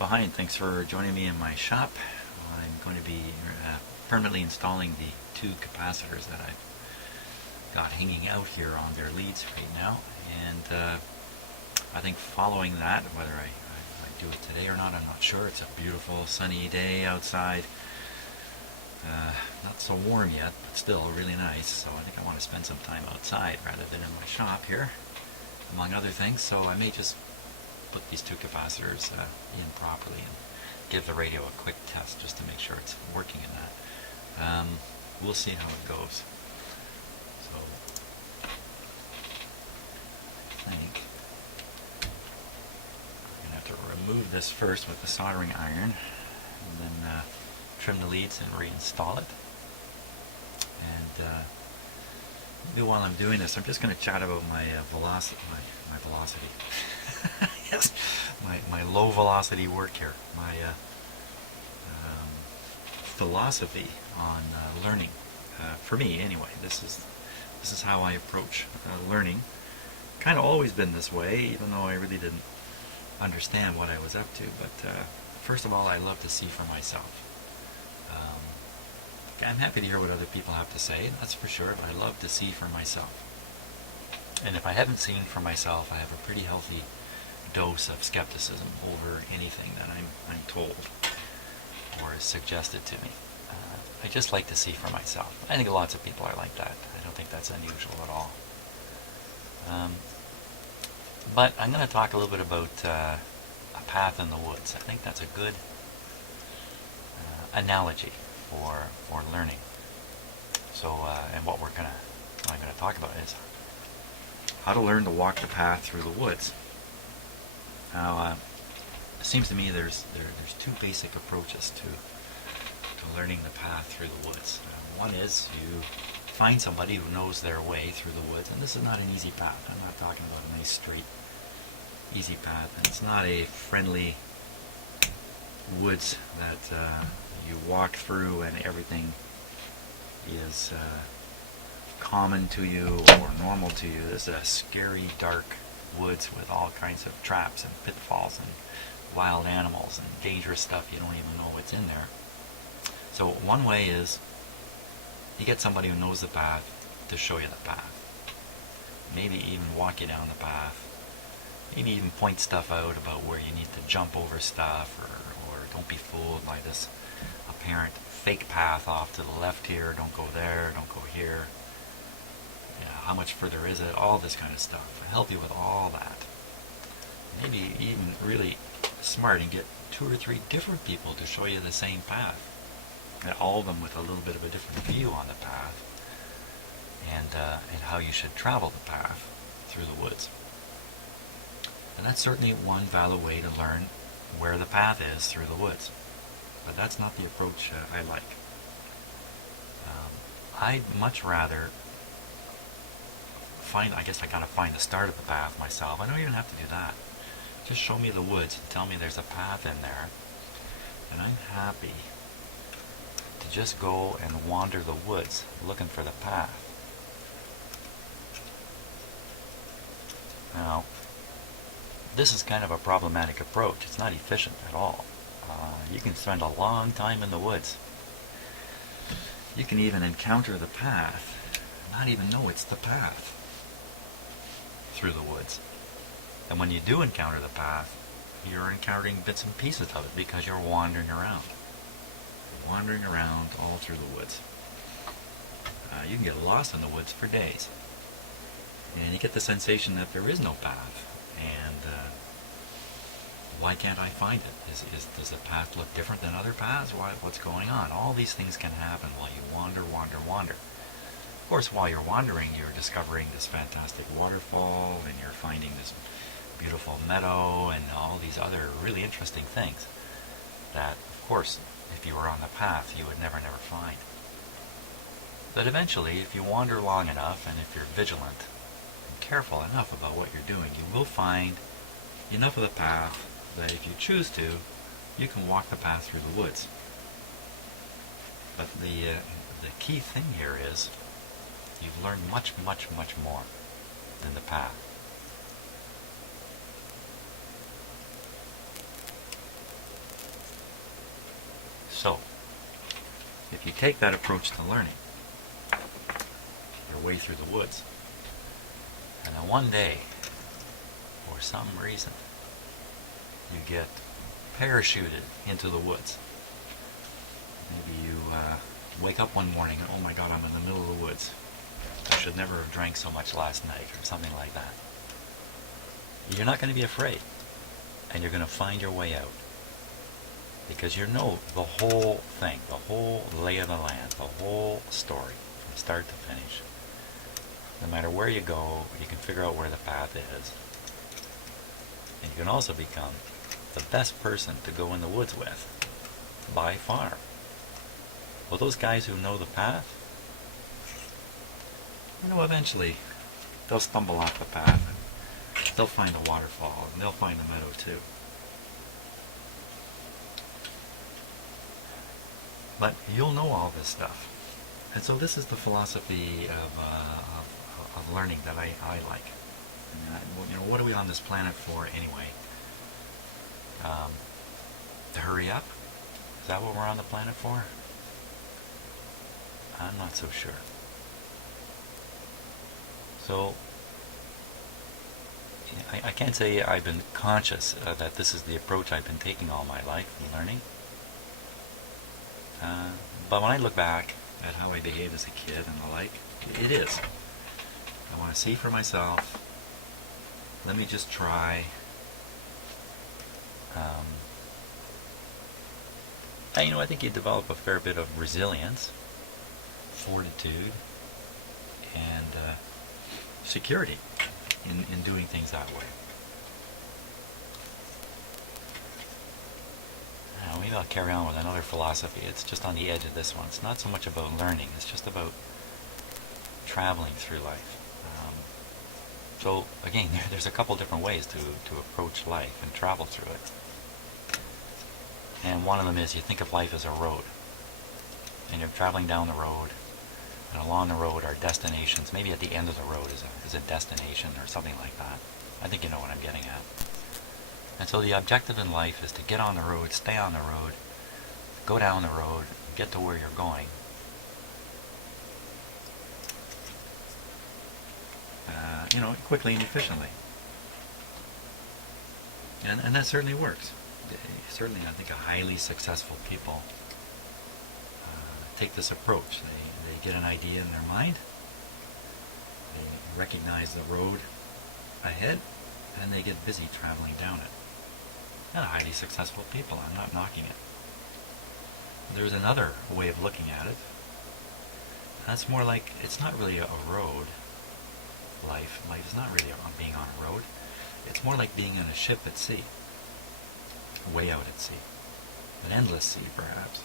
Hi, and thanks for joining me in my shop. I'm going to be permanently installing the two capacitors that I've got hanging out here on their leads right now. And I think following that, whether I do it today or not, I'm not sure. It's a beautiful sunny day outside. Not so warm yet, but still really nice. So I think I want to spend some time outside rather than in my shop here, among other things. So I may just put these two capacitors in properly and give the radio a quick test just to make sure it's working in that. We'll see how it goes. So I think I'm going to have to remove this first with the soldering iron and then trim the leads and reinstall it. And maybe while I'm doing this, I'm just going to chat about my velocity. My velocity. Yes, my low velocity work here. My philosophy on learning. For me, anyway, this is how I approach learning. Kind of always been this way, even though I really didn't understand what I was up to. But first of all, I love to see for myself. I'm happy to hear what other people have to say, that's for sure, but I love to see for myself. And if I haven't seen for myself, I have a pretty healthy dose of skepticism over anything that I'm told or is suggested to me. I just like to see for myself. I think lots of people are like that. I don't think that's unusual at all. But I'm going to talk a little bit about a path in the woods. I think that's a good analogy for learning. So, and what I'm going to talk about is how to learn to walk the path through the woods. Now, it seems to me there's two basic approaches to learning the path through the woods. One is you find somebody who knows their way through the woods, and this is not an easy path. I'm not talking about a nice, straight, easy path. And it's not a friendly woods that you walk through and everything is common to you or normal to you. This is a scary, dark woods with all kinds of traps and pitfalls and wild animals and dangerous stuff. You don't even know what's in there. So one way is you get somebody who knows the path to show you the path. Maybe even walk you down the path. Maybe even point stuff out about where you need to jump over stuff, or don't be fooled by this apparent fake path off to the left here. Don't go there, don't go here. How much further is it? All this kind of stuff. Help you with all that. Maybe even really smart and get 2 or 3 different people to show you the same path. And all of them with a little bit of a different view on the path and how you should travel the path through the woods. And that's certainly one valid way to learn where the path is through the woods. But that's not the approach I like. I'd much rather I guess I gotta find the start of the path myself. I don't even have to do that. Just show me the woods and tell me there's a path in there, and I'm happy to just go and wander the woods looking for the path. Now, this is kind of a problematic approach. It's not efficient at all. You can spend a long time in the woods. You can even encounter the path, not even know it's the path through the woods. And when you do encounter the path, you're encountering bits and pieces of it because you're wandering around. You're wandering around all through the woods. You can get lost in the woods for days. And you get the sensation that there is no path. And why can't I find it? Does the path look different than other paths? What's going on? All these things can happen while you wander. Of course, while you're wandering, you're discovering this fantastic waterfall, and you're finding this beautiful meadow, and all these other really interesting things that, of course, if you were on the path, you would never find. But eventually, if you wander long enough, and if you're vigilant and careful enough about what you're doing, you will find enough of the path that if you choose to, you can walk the path through the woods. But the key thing here is you've learned much more than the path. So, if you take that approach to learning, your way through the woods, and then one day, for some reason, you get parachuted into the woods. Maybe you wake up one morning and, oh my God, I'm in the middle of the woods. I should never have drank so much last night, or something like that. You're not going to be afraid, and you're going to find your way out. Because you know the whole thing, the whole lay of the land, the whole story, from start to finish. No matter where you go, you can figure out where the path is. And you can also become the best person to go in the woods with, by far. Well, those guys who know the path, eventually they'll stumble off the path, and they'll find a waterfall, and they'll find a meadow too. But you'll know all this stuff. And so this is the philosophy of learning that I like. And what are we on this planet for anyway? To hurry up? Is that what we're on the planet for? I'm not so sure. So, I can't say I've been conscious that this is the approach I've been taking all my life in learning. But when I look back at how I behaved as a kid and the like, it is. I want to see for myself. Let me just try. I think you develop a fair bit of resilience, fortitude, and security in doing things that way. Maybe I'll carry on with another philosophy. It's just on the edge of this one. It's not so much about learning. It's just about traveling through life. So again, there's a couple different ways to approach life and travel through it. And one of them is you think of life as a road. And you're traveling down the road. And along the road are destinations. Maybe at the end of the road is a destination or something like that. I think you know what I'm getting at. And so the objective in life is to get on the road, stay on the road, go down the road, get to where you're going. Quickly and efficiently. And that certainly works. Certainly, I think highly successful people take this approach. They get an idea in their mind, they recognize the road ahead, and they get busy traveling down it. And highly successful people, I'm not knocking it. There's another way of looking at it. That's more like, it's not really a road. Life is not really being on a road. It's more like being in a ship at sea. Way out at sea. An endless sea, perhaps.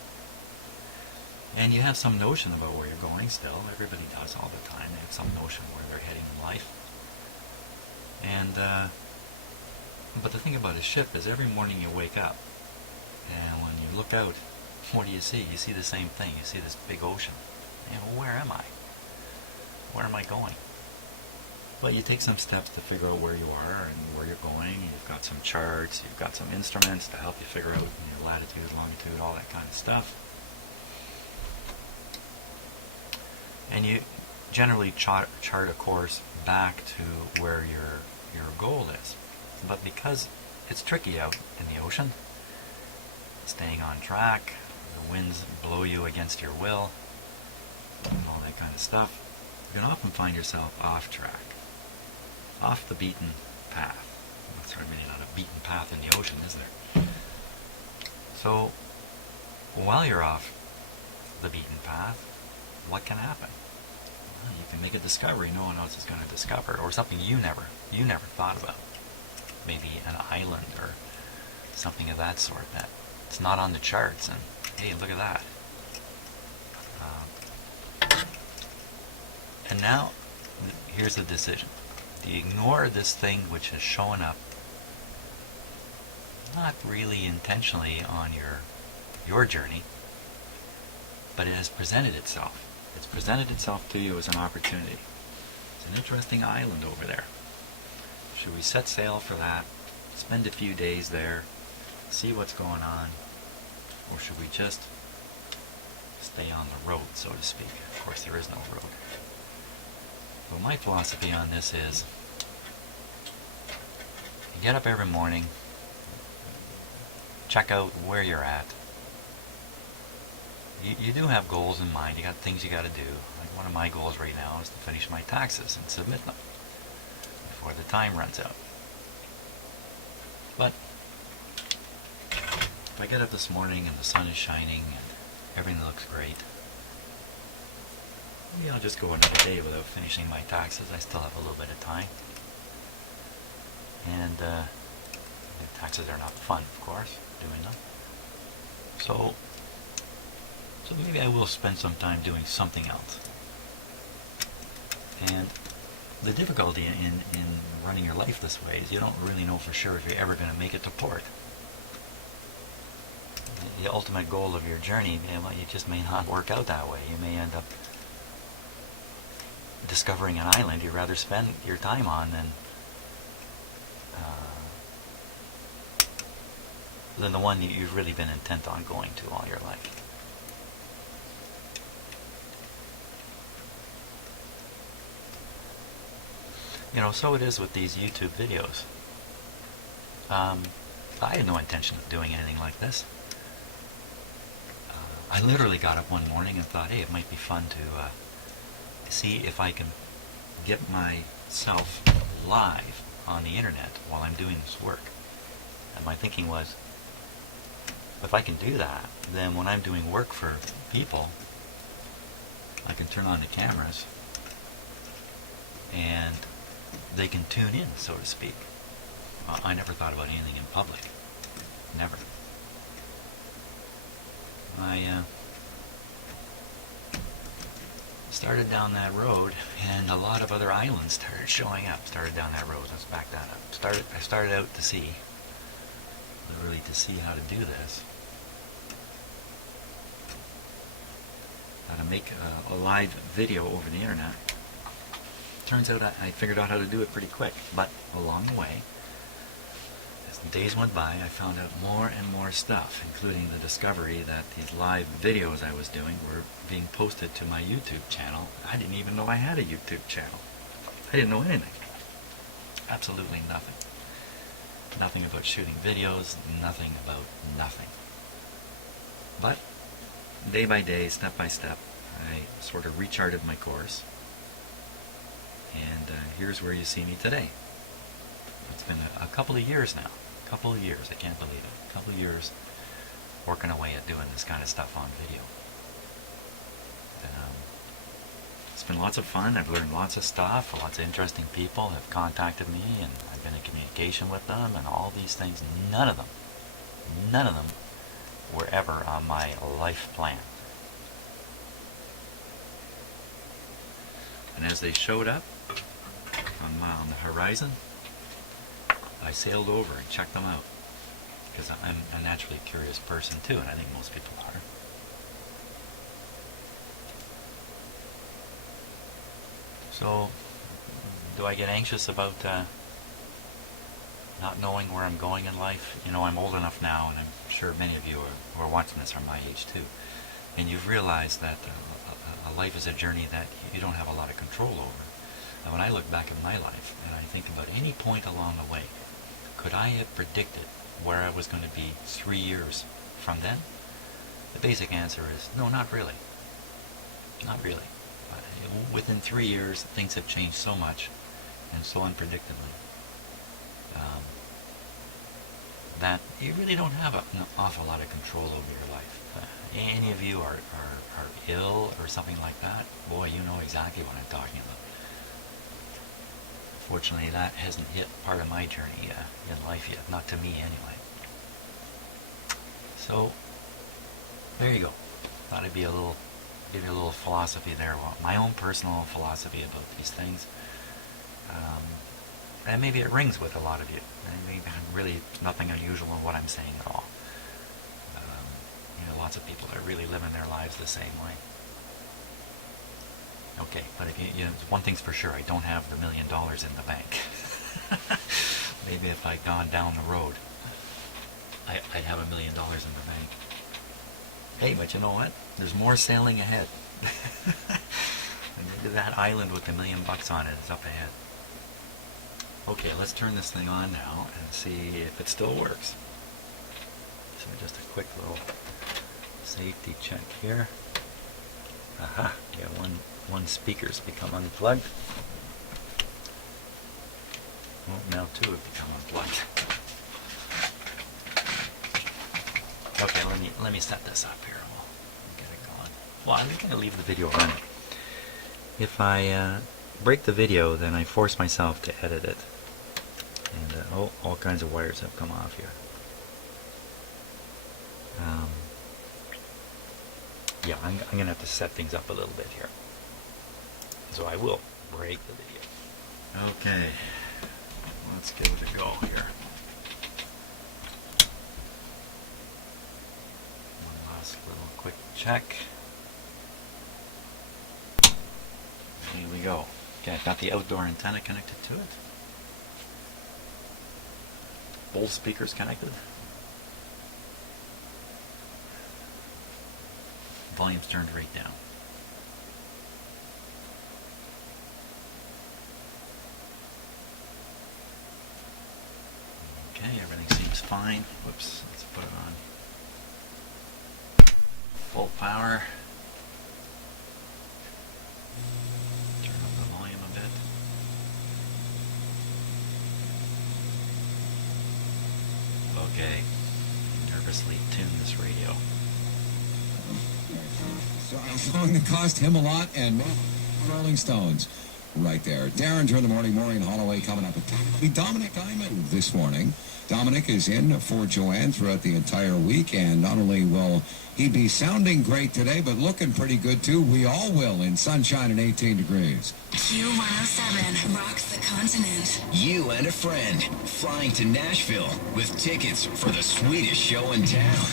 And you have some notion about where you're going still. Everybody does all the time. They have some notion where they're heading in life. And, but the thing about a ship is every morning you wake up, and when you look out, what do you see? You see the same thing. You see this big ocean. Where am I? Where am I going? Well, you take some steps to figure out where you are and where you're going. You've got some charts, you've got some instruments to help you figure out your latitude, longitude, all that kind of stuff. And you generally chart a course back to where your goal is. But because it's tricky out in the ocean, staying on track, the winds blow you against your will, and all that kind of stuff, you can often find yourself off track. Off the beaten path. That's really not a beaten path in the ocean, is there? So, while you're off the beaten path, what can happen? Well, you can make a discovery no one else is going to discover, or something you never thought about. Maybe an island or something of that sort that it's not on the charts, and hey, look at that. And now, here's the decision. Do you ignore this thing which has shown up, not really intentionally on your journey, but it has presented itself. It's presented itself to you as an opportunity. It's an interesting island over there. Should we set sail for that, spend a few days there, see what's going on, or should we just stay on the road, so to speak. Of course, there is no road. But my philosophy on this is, you get up every morning, check out where you're at. You do have goals in mind. You got things you got to do. Like one of my goals right now is to finish my taxes and submit them before the time runs out. But if I get up this morning and the sun is shining and everything looks great, maybe I'll just go another day without finishing my taxes. I still have a little bit of time. And taxes are not fun, of course, doing them. So maybe I will spend some time doing something else. And the difficulty in running your life this way is you don't really know for sure if you're ever going to make it to port. The ultimate goal of your journey, you just may not work out that way. You may end up discovering an island you'd rather spend your time on than the one you've really been intent on going to all your life. So it is with these YouTube videos. I had no intention of doing anything like this. I literally got up one morning and thought, hey, it might be fun to see if I can get myself live on the internet while I'm doing this work. And my thinking was, if I can do that, then when I'm doing work for people, I can turn on the cameras and they can tune in, so to speak. I never thought about anything in public. Never. I started down that road, and a lot of other islands started showing up. Started down that road. Let's back that up. I started out to see, literally to see how to do this. How to make a live video over the internet. Turns out I figured out how to do it pretty quick, but along the way, as the days went by, I found out more and more stuff, including the discovery that these live videos I was doing were being posted to my YouTube channel. I didn't even know I had a YouTube channel. I didn't know anything. Absolutely nothing. Nothing about shooting videos, nothing about nothing. But day by day, step by step, I sort of recharted my course. And here's where you see me today. It's been a couple of years now. A couple of years, I can't believe it. A couple of years working away at doing this kind of stuff on video. It's been lots of fun. I've learned lots of stuff. Lots of interesting people have contacted me, and I've been in communication with them, and all these things. None of them were ever on my life plan. And as they showed up on the horizon, I sailed over and checked them out, because I'm a naturally curious person too, and I think most people are. So, do I get anxious about not knowing where I'm going in life? I'm old enough now, and I'm sure many of you who are watching this are my age too, and you've realized that life is a journey that you don't have a lot of control over. And when I look back at my life and I think about any point along the way, could I have predicted where I was going to be 3 years from then? The basic answer is no, not really. Not really. Within 3 years, things have changed so much and so unpredictably that you really don't have an awful lot of control over your life. Any of you are ill or something like that, boy, you know exactly what I'm talking about. Fortunately, that hasn't hit part of my journey in life yet, not to me anyway. So, there you go. Thought I'd give you a little philosophy there, my own personal philosophy about these things. And maybe it rings with a lot of you. And maybe really nothing unusual in what I'm saying at all. Lots of people are really living their lives the same way. Okay, but if one thing's for sure, I don't have the $1 million in the bank. Maybe if I'd gone down the road, I'd have $1 million in the bank. Hey, but you know what? There's more sailing ahead. And maybe that island with $1,000,000 on it is up ahead. Okay, let's turn this thing on now and see if it still works. So just a quick little safety check here. Aha, yeah, one speaker's become unplugged. Well, now two have become unplugged. Okay, let me set this up here. We'll get it going. Well, I'm going to leave the video running. If I break the video, then I force myself to edit it. And oh, all kinds of wires have come off here. Yeah, I'm going to have to set things up a little bit here. So I will break the video. Okay, let's give it a go here. One last little quick check. Here we go. Okay, I've got the outdoor antenna connected to it. Both speakers connected. Volume's turned right down. Okay, everything seems fine. Whoops, let's put it on full power. Turn up the volume a bit. Okay, nervously tune this radio. So a song that cost him a lot, and Rolling Stones right there. Darren, in the Maureen Holloway coming up. Dominic Diamond this morning. Dominic is in for Joanne throughout the entire week, and not only will he be sounding great today, but looking pretty good too. We all will in sunshine and 18 degrees. Q107 rocks the continent. You and a friend flying to Nashville with tickets for the sweetest show in town.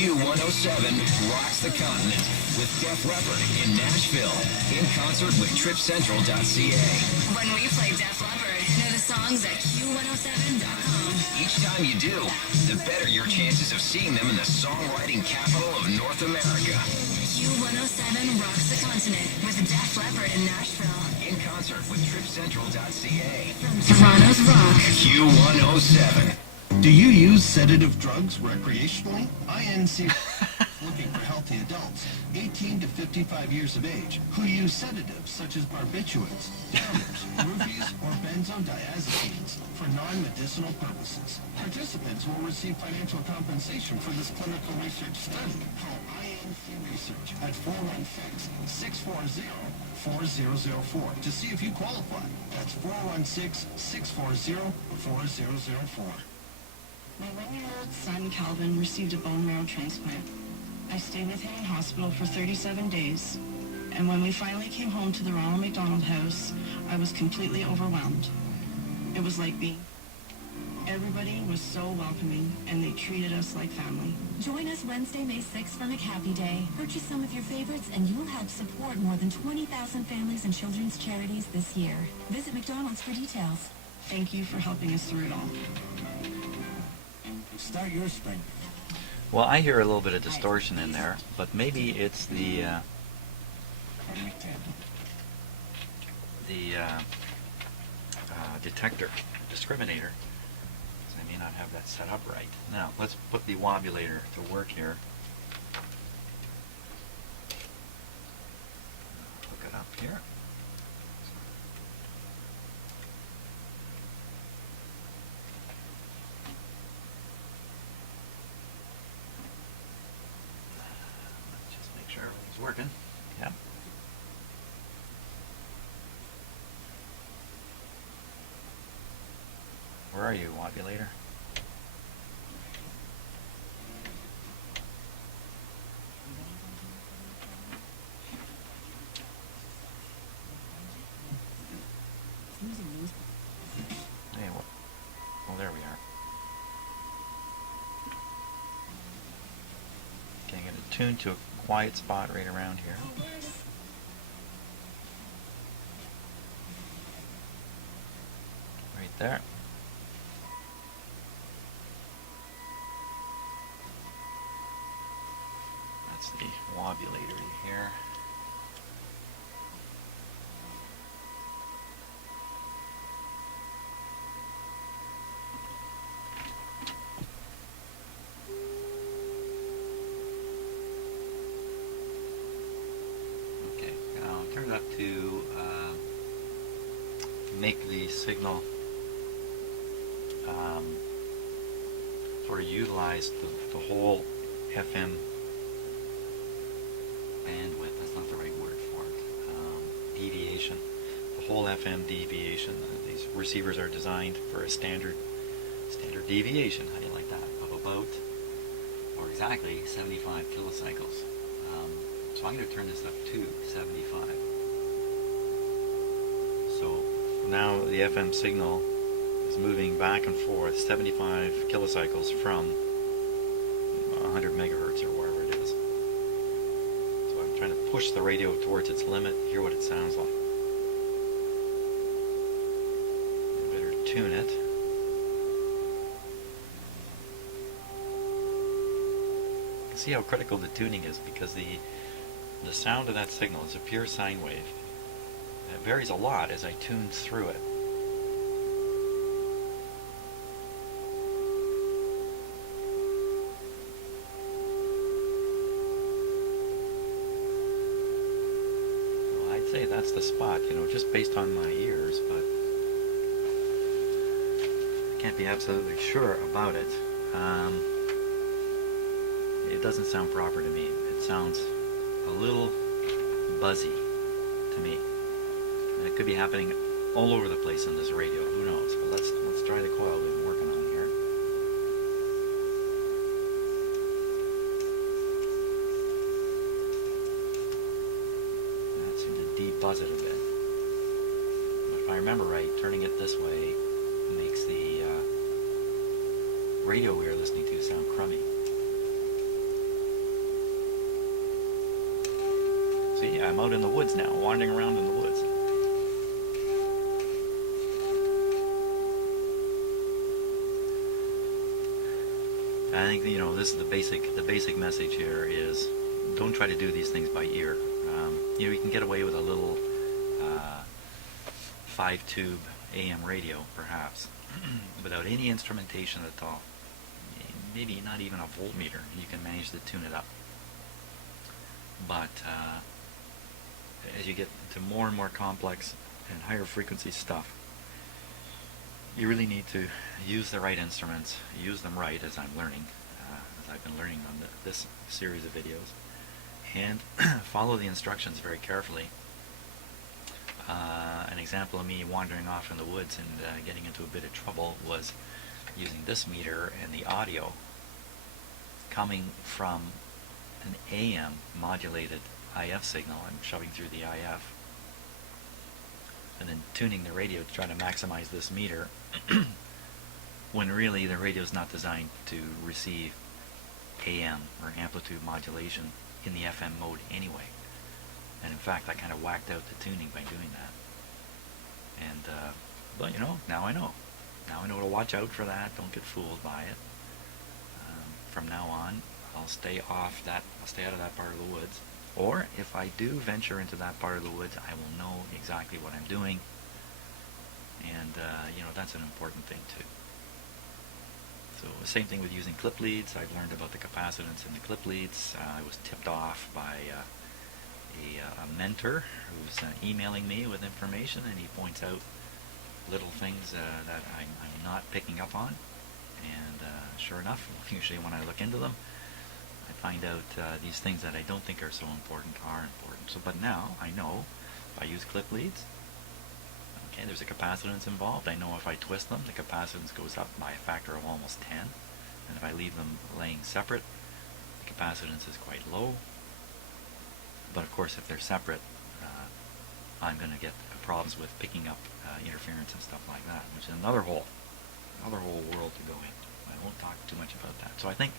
Q107 rocks the continent with Def Leppard in Nashville in concert with TripCentral.ca. When we play Def Leppard, know the songs at Q107.com. Each time you do, the better your chances of seeing them in the songwriting capital of North America. Q107 rocks the continent with Def Leppard in Nashville. In concert with TripCentral.ca. Toronto's Rock. Q107. Do you use sedative drugs recreationally? INC looking for healthy adults, 18 to 55 years of age, who use sedatives such as barbiturates, downers, rubies, or benzodiazepines for non-medicinal purposes. Participants will receive financial compensation for this clinical research study. Call INC Research at 416-640-4004 to see if you qualify. That's 416-640-4004. My 1-year-old son, Calvin, received a bone marrow transplant. I stayed with him in hospital for 37 days, and when we finally came home to the Ronald McDonald House, I was completely overwhelmed. It was like being... Everybody was so welcoming, and they treated us like family. Join us Wednesday, May 6th for McHappy Day. Purchase some of your favorites, and you will help support more than 20,000 families and children's charities this year. Visit McDonald's for details. Thank you for helping us through it all. Start your spring. Well, I hear a little bit of distortion in there, but maybe it's the detector, discriminator. So I may not have that set up right. Now, let's put the wobulator to work here. Hook it up here. Working. Yep. Where are you, wobulator? Hey, well, there we are. Okay, I'm going to tune to a quiet spot right around here. Right there. adjust the wobulator here. Okay, now turn it up to make the signal sort of utilize the whole FM bandwidth. That's not the right word for it. Deviation. The whole FM deviation. These receivers are designed for a standard deviation. How do you like that? Of about, or exactly, 75 kilocycles. So I'm going to turn this up to 75. So now the FM signal is moving back and forth 75 kilocycles from 100 megahertz or wherever it is. So I'm trying to push the radio towards its limit, hear what it sounds like. I better tune it. You can see how critical the tuning is, because the sound of that signal is a pure sine wave. It varies a lot as I tune through it. Well, I'd say that's the spot, just based on my ears, but I can't be absolutely sure about it. It doesn't sound proper to me. It sounds a little buzzy to me. And it could be happening all over the place in this radio. Who knows? But let's try the coil we've been working on here. That seemed to de-buzz it a bit. But if I remember right, turning it this way makes the radio we are listening to sound crummy. See, I'm out in the woods now, wandering around in the woods. I think this is the basic message here is don't try to do these things by ear. You can get away with a little 5-tube AM radio, perhaps, without any instrumentation at all. Maybe not even a voltmeter. You can manage to tune it up. But as you get into more and more complex and higher frequency stuff, you really need to use the right instruments, use them right, as I'm learning, as I've been learning on this series of videos, and follow the instructions very carefully. An example of me wandering off in the woods and getting into a bit of trouble was using this meter and the audio coming from an AM modulated IF signal. I'm shoving through the IF and then tuning the radio to try to maximize this meter when really the radio is not designed to receive AM or amplitude modulation in the FM mode anyway. And in fact, I kind of whacked out the tuning by doing that. And but now I know. Now I know to watch out for that. Don't get fooled by it. From now on, I'll stay out of that part of the woods. Or if I do venture into that part of the woods, I will know exactly what I'm doing. And that's an important thing too. So same thing with using clip leads. I've learned about the capacitance in the clip leads. I was tipped off by a mentor who's emailing me with information, and he points out little things that I'm not picking up on. And sure enough, usually when I look into them, I find out these things that I don't think are so important are important. So, but now I know if I use clip leads, okay, there's a capacitance involved. I know if I twist them, the capacitance goes up by a factor of almost 10. And if I leave them laying separate, the capacitance is quite low. But of course, if they're separate, I'm going to get problems with picking up interference and stuff like that, which is another whole world to go in. I won't talk too much about that. So I think,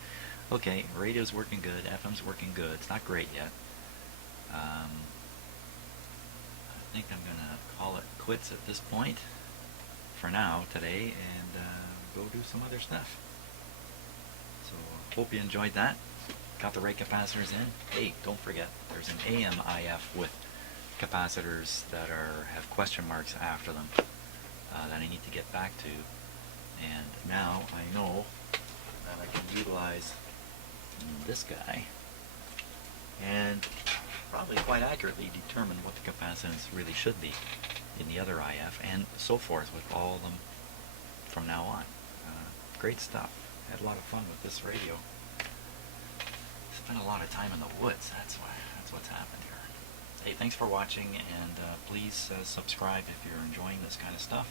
okay, radio's working good, FM's working good. It's not great yet. I think I'm going to call it quits at this point for now today and go do some other stuff. So hope you enjoyed that. got the right capacitors in, hey, don't forget, there's an AM IF with capacitors that have question marks after them that I need to get back to. And now I know that I can utilize this guy and probably quite accurately determine what the capacitance really should be in the other IF, and so forth with all of them from now on. Great stuff. Had a lot of fun with this radio. Spent a lot of time in the woods. That's what's happened here. Hey, thanks for watching, and please subscribe if you're enjoying this kind of stuff.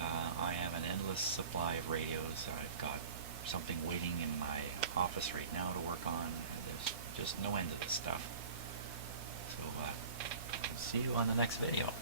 I have an endless supply of radios. I've got something waiting in my office right now to work on. There's just no end to this stuff. So see you on the next video.